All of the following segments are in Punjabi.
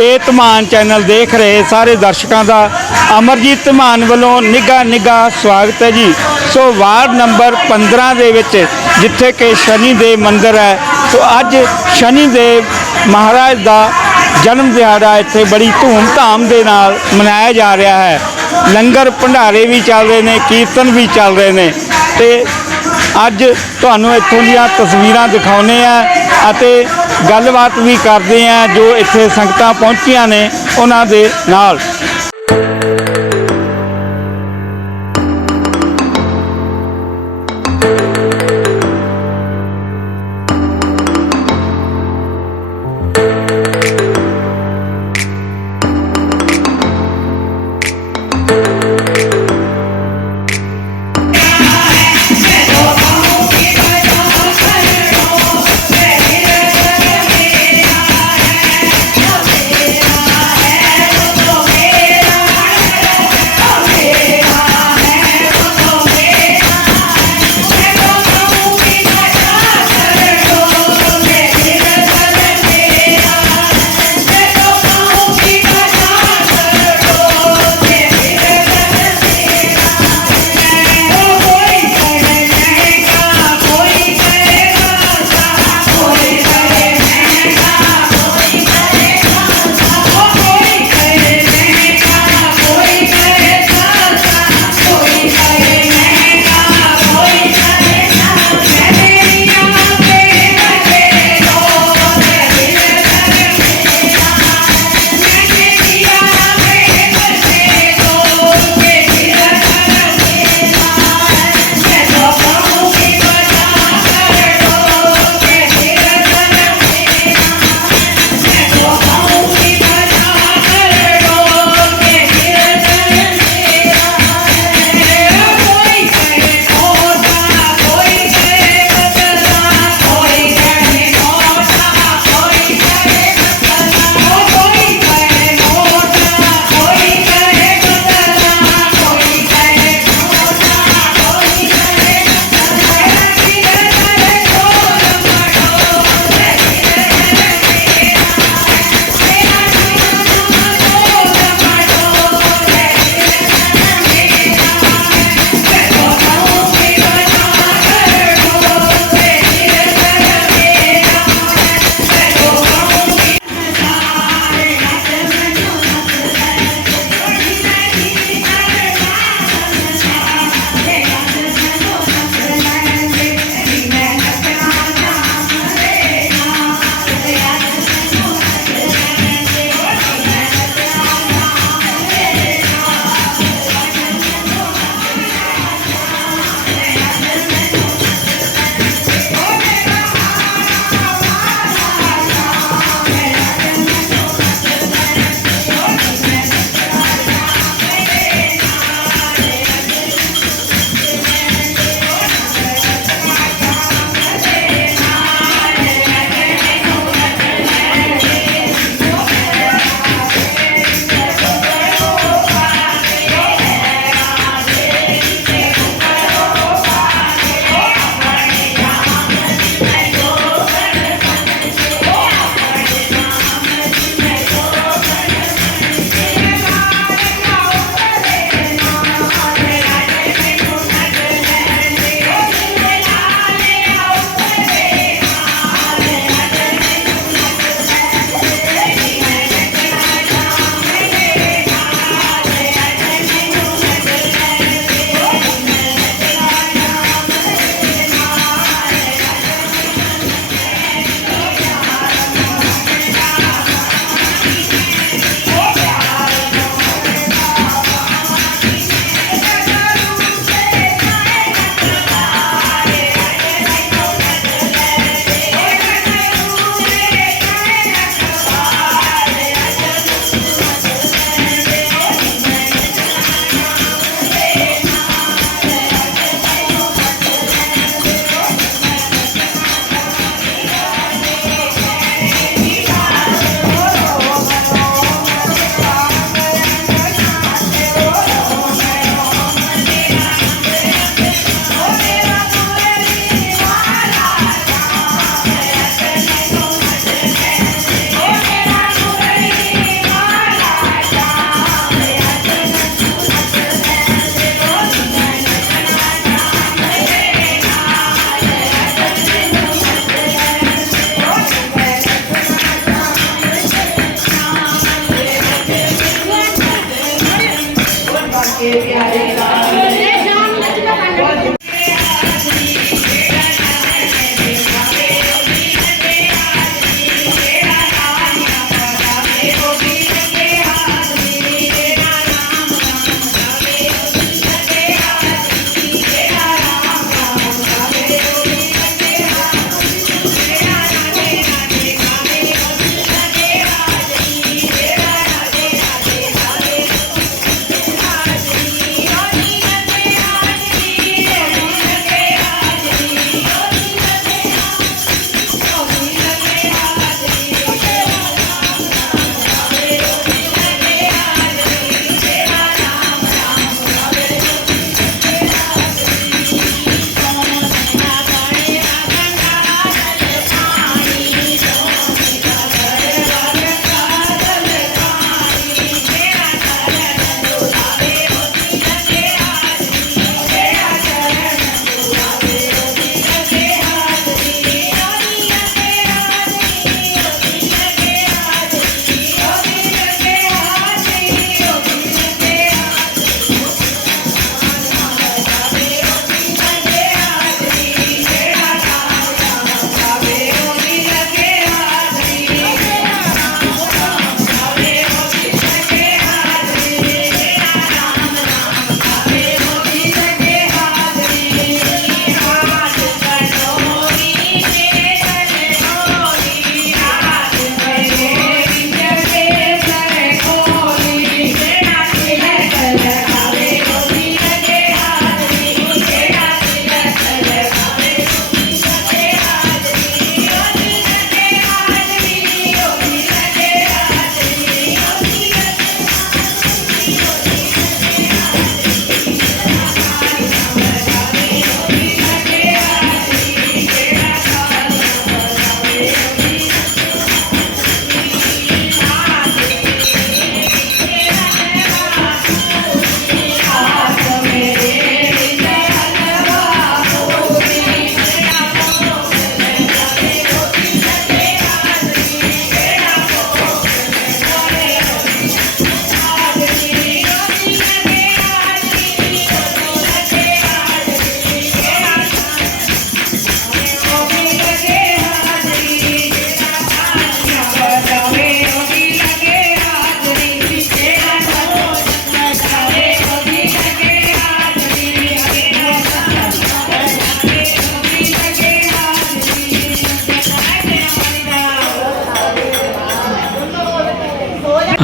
ਇਹ ਧਮਾਨ ਚੈਨਲ ਦੇਖ ਰਹੇ ਸਾਰੇ ਦਰਸ਼ਕਾਂ ਦਾ ਅਮਰਜੀਤ ਧਮਾਨ ਵੱਲੋਂ ਨਿੱਘਾ ਨਿੱਘਾ ਸਵਾਗਤ ਹੈ ਜੀ। ਸੋ ਵਾਰਡ ਨੰਬਰ 15 ਦੇ ਵਿੱਚ ਜਿੱਥੇ ਕਿ ਸ਼ਨੀ ਦੇਵ ਮੰਦਿਰ ਹੈ, ਸੋ ਅੱਜ ਸ਼ਨੀ ਦੇਵ ਮਹਾਰਾਜ ਦਾ ਜਨਮ ਦਿਹਾੜਾ ਇੱਥੇ ਬੜੀ ਧੂਮ-ਧਾਮ ਦੇ ਨਾਲ ਮਨਾਇਆ ਜਾ ਰਿਹਾ ਹੈ। ਲੰਗਰ ਭੰਡਾਰੇ ਵੀ ਚੱਲ ਰਹੇ ਨੇ, ਕੀਰਤਨ ਵੀ ਚੱਲ ਰਹੇ ਨੇ ਤੇ ਅੱਜ ਤੁਹਾਨੂੰ ਇੱਥੋਂ ਦੀਆਂ ਤਸਵੀਰਾਂ ਦਿਖਾਉਨੇ ਆ ਅਤੇ ਗੱਲਬਾਤ ਵੀ ਕਰਦੇ ਆ ਜੋ ਇੱਥੇ ਸੰਗਤਾਂ ਪਹੁੰਚੀਆਂ ਨੇ ਉਹਨਾਂ ਦੇ ਨਾਲ।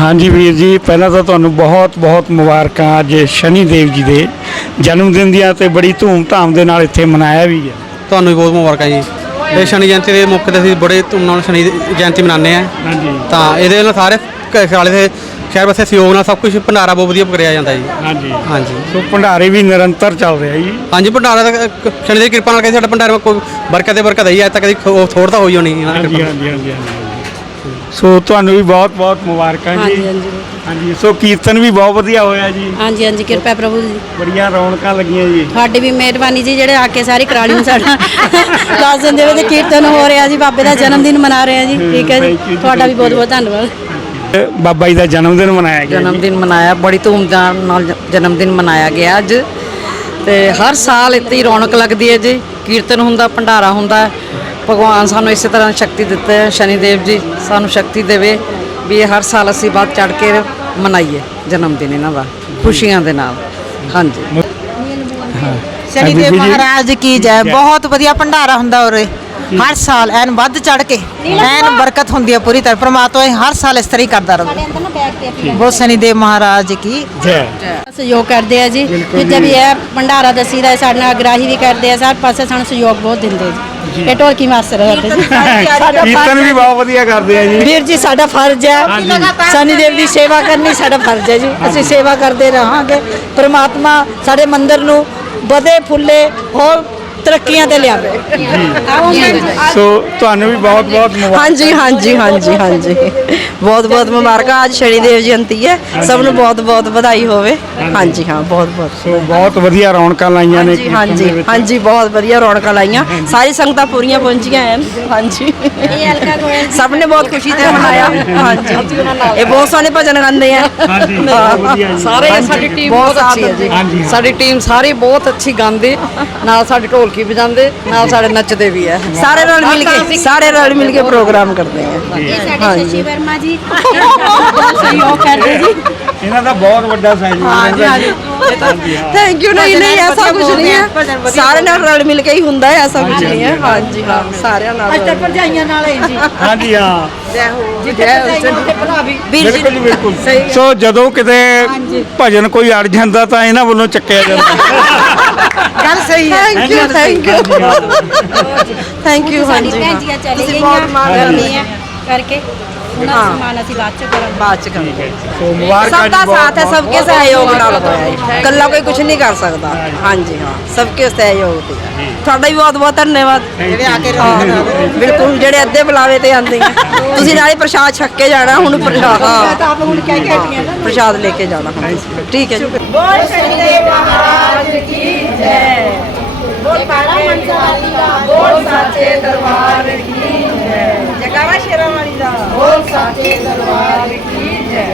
ਹਾਂਜੀ ਵੀਰ ਜੀ ਪਹਿਲਾਂ ਤਾਂ ਤੁਹਾਨੂੰ ਬਹੁਤ ਬਹੁਤ ਮੁਬਾਰਕਾਂ ਅੱਜ ਸ਼ਨੀ ਦੇਵ ਜੀ ਦੇ ਜਨਮ ਦਿਨ ਦੀਆਂ ਤੇ ਬੜੀ ਧੂਮ-ਧਾਮ ਦੇ ਨਾਲ ਇੱਥੇ ਮਨਾਇਆ ਵੀ ਹੈ ਤੁਹਾਨੂੰ ਵੀ ਬਹੁਤ ਮੁਬਾਰਕਾਂ ਜੀ। ਇਹ ਸ਼ਨੀ ਜਯੰਤੀ ਦੇ ਮੌਕੇ ਤੇ ਅਸੀਂ ਬੜੇ ਧੂਮ ਨਾਲ ਸ਼ਨੀ ਜਯੰਤੀ ਮਨਾਉਂਦੇ ਆ ਹਾਂਜੀ। ਤਾਂ ਇਹਦੇ ਨਾਲ ਸਾਰੇ ਖਿਆਲੇ ਦੇ ਸ਼ਹਿਰ ਵਾਸਤੇ ਸਹਿਯੋਗ ਨਾਲ ਸਭ ਕੁਝ ਭੰਡਾਰਾ ਬਹੁਤ ਵਧੀਆ ਕਰਿਆ ਜਾਂਦਾ ਜੀ। ਹਾਂਜੀ। ਹਾਂਜੀ। ਸੋ ਭੰਡਾਰੇ ਵੀ ਨਿਰੰਤਰ ਚੱਲ ਰਿਹਾ ਜੀ। ਹਾਂਜੀ ਭੰਡਾਰਾ ਦਾ ਸ਼ਨੀ ਦੀ ਕਿਰਪਾ ਨਾਲ ਕਹਿੰਦੇ ਸਾਡਾ ਭੰਡਾਰਾ ਕੋਈ ਬਰਕਤ ਦੇ ਬਰਕਤ ਹੈ ਅੱਜ ਤੱਕ ਕਦੀ ਥੋੜ੍ਹ ਤਾਂ ਹੋਈ ਹੋਣੀ ਹਾਂਜੀ ਹਾਂਜੀ ਹਾਂਜੀ। ਸੋ ਤੁਹਾਨੂੰ ਵੀ ਬਹੁਤ ਬਹੁਤ ਮੁਬਾਰਕਾਂ ਹਾਂਜੀ ਜੀ। ਹਾਂਜੀ ਹਾਂਜੀ। ਸੋ ਕੀਰਤਨ ਵੀ ਬਹੁਤ ਵਧੀਆ ਹੋਇਆ ਜੀ। ਹਾਂਜੀ ਹਾਂਜੀ ਕਿਰਪਾ ਪ੍ਰਭੂ ਦੀ ਬੜੀਆਂ ਰੌਣਕਾਂ ਲੱਗੀਆਂ ਜੀ। ਤੁਹਾਡੀ ਵੀ ਮਿਹਰਬਾਨੀ ਜੀ ਜਿਹੜੇ ਆ ਕੇ ਸਾਰੀ ਕਰਾਲੀ ਨੂੰ ਸਾਡਾ ਦੱਸ ਦਿੰਦੇ ਵੇ ਤੇ ਕੀਰਤਨ ਹੋ ਰਿਹਾ ਜੀ ਬਾਬੇ ਦਾ ਜਨਮ ਦਿਨ ਮਨਾ ਰਹੇ ਆ ਜੀ ਠੀਕ ਹੈ ਜੀ। ਜੀ, ਤੁਹਾਡਾ ਵੀ ਬਹੁਤ. ਬਹੁਤ ਧੰਨਵਾਦ। ਬਾਬਾ ਜੀ ਦਾ ਜਨਮ ਦਿਨ ਮਨਾਇਆ ਗਿਆ ਜਨਮ ਜੀ। ਦਿਨ ਮਨਾਇਆ ਬੜੀ ਧੂਮਧਾਮ ਨਾਲ ਜ- ਜਨਮ ਦਿਨ ਮਨਾਇਆ ਗਿਆ ਅੱਜ। ਤੇ ਹਰ ਸਾਲ ਇੱਥੇ ਹੀ ਰੌਣਕ ਲੱਗਦੀ ਹੈ ਜੀ। ਕੀਰਤਨ ਹੁੰਦਾ ਭੰਡਾਰਾ ਹੁੰਦਾ। ਭਗਵਾਨ ਸਾਨੂੰ ਇਸੇ ਤਰ੍ਹਾਂ ਸ਼ਕਤੀ ਦਿੱਤੇ ਹੈ ਸ਼ਨੀ ਦੇਵ ਜੀ ਸਾਨੂੰ ਸ਼ਕਤੀ ਦੇਵੇ ਵੀ ਇਹ ਹਰ ਸਾਲ ਅਸੀਂ ਬਾਅਦ ਚੜ ਕੇ ਮਨਾਈਏ ਜਨਮ ਦਿਨ ਇਹਨਾਂ ਦਾ ਖੁਸ਼ੀਆਂ ਦੇ ਨਾਲ। ਹਾਂਜੀ। ਸ਼ਨੀ ਦੇਵ ਮਹਾਰਾਜ ਕੀ ਜੈ ਬਹੁਤ ਵਧੀਆ ਭੰਡਾਰਾ ਹੁੰਦਾ ਉਰੇ। ਹਰ ਸਾਲ ਐਨ ਵੱਧ ਚੜ ਕੇ ਐਨ ਬਰਕਤ ਹੁੰਦੀ ਹੈ ਪੂਰੀ ਤਰ੍ਹਾਂ ਪ੍ਰਮਾਤਮਾ ਇਹ ਹਰ ਸਾਲ ਇਸ ਤਰ੍ਹਾਂ ਹੀ ਕਰਦਾ ਰਹੇ। ਬਹੁਤ ਸ਼ਨੀ ਦੇਵ ਮਹਾਰਾਜ ਕੀ। ਜੈ। ਸਹਿਯੋਗ ਕਰਦੇ ਆ ਜੀ। ਜਿੱਥੇ ਵੀ ਹੈ ਭੰਡਾਰਾ ਦਸੀਦਾ ਸਾਡੇ ਨਾਲ ਅਗਰਾਹੀ ਵੀ ਕਰਦੇ ਆ ਸਾਰੇ ਪਾਸੇ ਸਾਨੂੰ ਸਹਿਯੋਗ ਬਹੁਤ ਦਿੰਦੇ ਜੀ। ਇਹ ਢੋਲਕੀ ਮਾਸਟਰ ਹੈ ਸਾਡੇ ਜੀ। ਸਾਡਾ ਕੀਰਤਨ ਵੀ ਬਹੁਤ ਵਧੀਆ ਕਰਦੇ ਆ ਜੀ। ਵੀਰ ਜੀ ਸਾਡਾ ਫਰਜ਼ ਹੈ। ਸ਼ਨੀ ਦੇਵ ਦੀ ਸੇਵਾ ਕਰਨੀ ਸਾਡਾ ਫਰਜ਼ ਹੈ ਜੀ। ਅਸੀਂ ਸੇਵਾ ਕਰਦੇ ਰਹਾਂਗੇ। ਪ੍ਰਮਾਤਮਾ ਸਾਡੇ ਮੰਦਿਰ ਨੂੰ ਵਧੇ ਫੁੱਲੇ ਹੋਰ ਤਰੱਕੀਆਂ ਤੇ ਲਿਆਵੇ ਸੋ ਤੁਹਾਨੂੰ ਵੀ ਬਹੁਤ ਬਹੁਤ ਮੁਬਾਰਕਾਂ। ਹਾਂਜੀ ਹਾਂਜੀ ਹਾਂਜੀ ਹਾਂਜੀ। ਬਹੁਤ ਬਹੁਤ ਮੁਬਾਰਕਾਂ। ਅੱਜ ਸ਼ਨੀ ਦੇਵ ਜਯੰਤੀ ਹੈ। ਸਭ ਨੂੰ ਬਹੁਤ ਬਹੁਤ ਵਧਾਈ ਹੋਵੇ। ਹਾਂਜੀ। ਹਾਂ ਬਹੁਤ ਬਹੁਤ। ਸੋ ਬਹੁਤ ਵਧੀਆ ਰੌਣਕਾਂ ਲਾਈਆਂ ਨੇ ਹਾਂਜੀ ਹਾਂਜੀ ਬਹੁਤ ਵਧੀਆ ਰੌਣਕਾਂ ਲਾਈਆਂ। ਸਾਰੀ ਸੰਗਤਾਂ ਪੂਰੀਆਂ ਪਹੁੰਚੀਆਂ ਹਨ ਹਾਂਜੀ। ਸਭ ਨੇ ਬਹੁਤ ਖੁਸ਼ੀ ਤੇ ਮਨਾਇਆ। ਹਾਂਜੀ। ਇਹ ਬਹੁਤ ਸੋਹਣੇ ਭਜਨ ਗਾਉਂਦੇ ਆ ਹਾਂਜੀ। ਬਹੁਤ ਵਧੀਆ ਜੀ। ਸਾਰੇ ਸਾਡੀ ਟੀਮ ਬਹੁਤ ਅੱਛੀ ਹੈ ਜੀ। ਸਾਡੀ ਟੀਮ ਸਾਰੀ ਬਹੁਤ ਅੱਛੀ ਗਾਉਂਦੇ। ਨਾਲ ਸਾਡੀ ਢੋਲਕੀ ਵਜਾਉਂਦੇ ਨਾਲ ਸਾਡੇ ਨੱਚਦੇ ਵੀ ਹੈ ਸਾਰੇ ਰਲ ਮਿਲ ਕੇ ਸਾਰੇ ਰਲ ਮਿਲ ਕੇ ਪ੍ਰੋਗਰਾਮ ਕਰਦੇ ਆ ਇਹ ਸਾਡੇ ਸ਼ਸ਼ੀ ਵਰਮਾ ਜੀ ਸਹਿਯੋਗ ਕਰਦੇ ਜੀ ਇਹਨਾਂ ਦਾ ਬਹੁਤ ਵੱਡਾ ਸਹਿਯੋਗ ਹਾਂਜੀ ਹੈ ਹਾਂਜੀ ਥੈਂਕ ਯੂ ਨਹੀਂ ਨਹੀਂ ਐਸਾ ਕੁਝ ਨਹੀਂ ਹੈ। ਸਾਰੇ ਨਾਲ ਰਲ ਮਿਲ ਕੇ ਹੀ ਹੁੰਦਾ ਹੈ ਐਸਾ ਕੁਝ ਨਹੀਂ ਹੈ। ਹਾਂਜੀ ਹਾਂ ਸਾਰਿਆਂ ਨਾਲ ਅੱਜ ਤੱਕ ਭਰਜਾਈਆਂ ਨਾਲ ਹੈ ਜੀ। ਹਾਂਜੀ ਹਾਂ। ਜੀ ਬਿਲਕੁਲ ਜੀ, ਬਿਲਕੁਲ। ਸੋ ਜਦੋਂ ਕਿਤੇ ਭਜਨ ਕੋਈ ਅੜ ਜਾਂਦਾ ਤਾਂ ਇਹਨਾਂ ਵੱਲੋਂ ਚੱਕਿਆ ਜਾਂਦਾ। ਗੱਲ ਸਹੀ ਹੈ। Thank you thank you thank you ਹਾਂਜੀ ਭੈਣ ਜੀਆਂ ਚਲੇ ਗਈਆਂ। ਮਾਣ ਕਰਨੀ ਹੈ। ਕਰਕੇ। ਉਹਨਾਂ ਦਾ ਸਮਾਨ ਅਸੀਂ ਬਾਅਦ ਚ ਕਰਾਂਗੇ। ਬਾਅਦ ਚ ਕਰਾਂਗੇ। ਸੋ ਮੁਬਾਰਕਾਂ ਸਭ ਦਾ ਬਹੁਤ- ਸਾਥ ਹੈ ਬਹੁਤ। ਸਭ ਕੇ ਸਹਿਯੋਗ ਨਾਲ ਹੋਇਆ ਹੈ ਇਕੱਲਾ ਕੋਈ ਕੁਝ ਨਹੀਂ ਕਰ ਸਕਦਾ। ਹਾਂਜੀ ਹਾਂ। ਸਭ ਕੇ ਸਹਿਯੋਗ ਤੇ ਤੁਹਾਡਾ ਵੀ ਬਹੁਤ ਬਹੁਤ ਧੰਨਵਾਦ। ਜਿਹੜੇ ਆ ਕੇ ਬਿਲਕੁਲ ਜਿਹੜੇ ਅੱਧੇ ਬੁਲਾਵੇ ਤੇ ਆਉਂਦੇ ਆ ਤੁਸੀਂ ਨਾਲੇ ਪ੍ਰਸ਼ਾਦ ਛੱਕ ਕੇ ਜਾਣਾ ਹੁਣ ਪ੍ਰਸ਼ਾਦ ਹਾਂ। ਹੁਣ ਕਹਿ ਕੇ ਹਟੀਆਂ ਨਾ। ਪ੍ਰਸ਼ਾਦ ਲੈ ਕੇ ਜਾਣਾ ਹੁਣ ਠੀਕ ਹੈ ਜੀ। ਜਗਾਵਾ ਸ਼ੇਰਾਂ ਵਾਲੀ ਦਾ ਬੋਲ ਸਾਚੇ ਦਰਬਾਰ ਕੀ ਜੈ